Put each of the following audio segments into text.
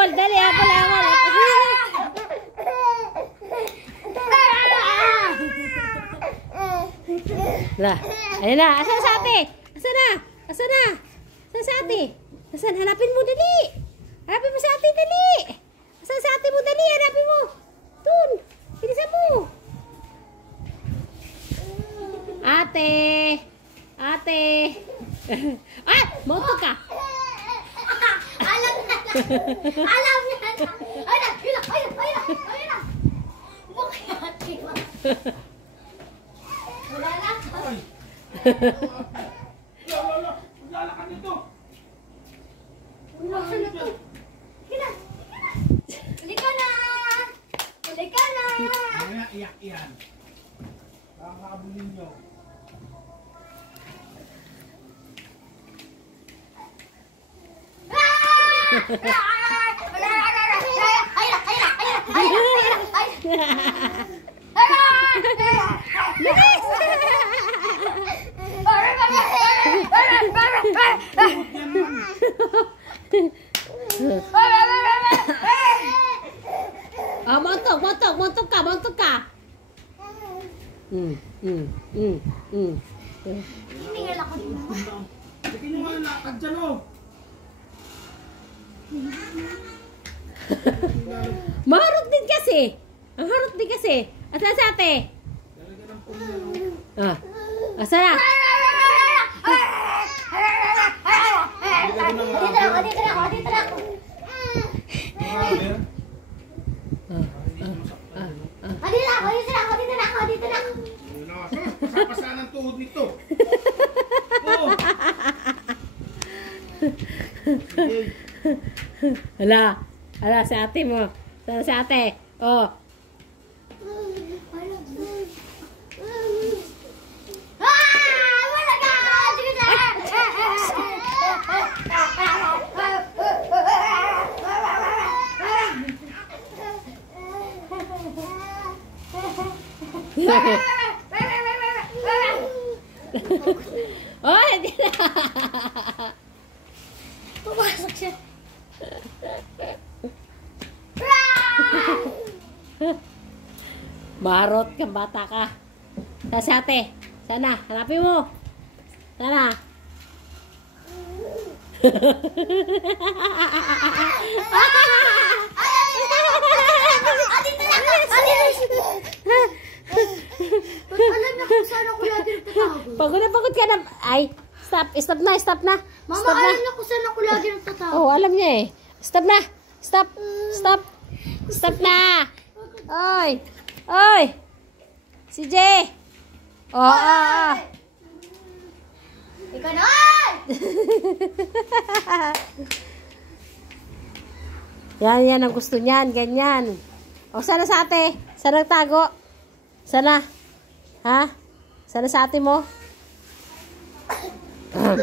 Dali, habol. Lah, ayun na. Asan sa ate? Asan na? Asan sa ate? Asan? Hanapin mo, dali. Hanapin mo sa ate, dali. Asan sa ate mo, dali. Hanapin mo. Dun. Bilisan mo. Ate. Ah, moto ka. Alam na. Ayun na. Mukha ate mo. Wala na. Wala ka nito. Wala na to. Halika na. Kaya iyak yan. Kakabulin nyo. Montok ka. Tingnan ako dito. Sige nyo nga lakad dyan o. Maharot din kasi. Ang harot din kasi. Asan sa ate? Asa na? Dito na ako. Dito na ako. Pasapasa ng tuhod nito. Oo. Hala, si ate mo. Si ate. Oh. Wala ka! Sige na! Oh, hindi na. Pumasok siya. Marot kang bata ka. Si ate. Sana, hanapin mo. Sana. Alam niya kung saan ako lagi nagtatago. Pagod ka na. Ay, stop na. Mama, alam niya kung saan ako lagi nagtatago. Oh, alam niya eh. Stop na. Stop na. Oy. Si Jay. Oh. Ikaw na! Yan ang gusto niyan, ganyan. O, sana sa ate? Sana nagtago? Sana? Ha? Sana sa ate mo? Ayun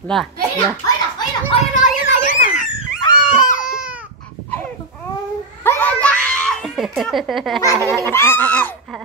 na! Ayun na!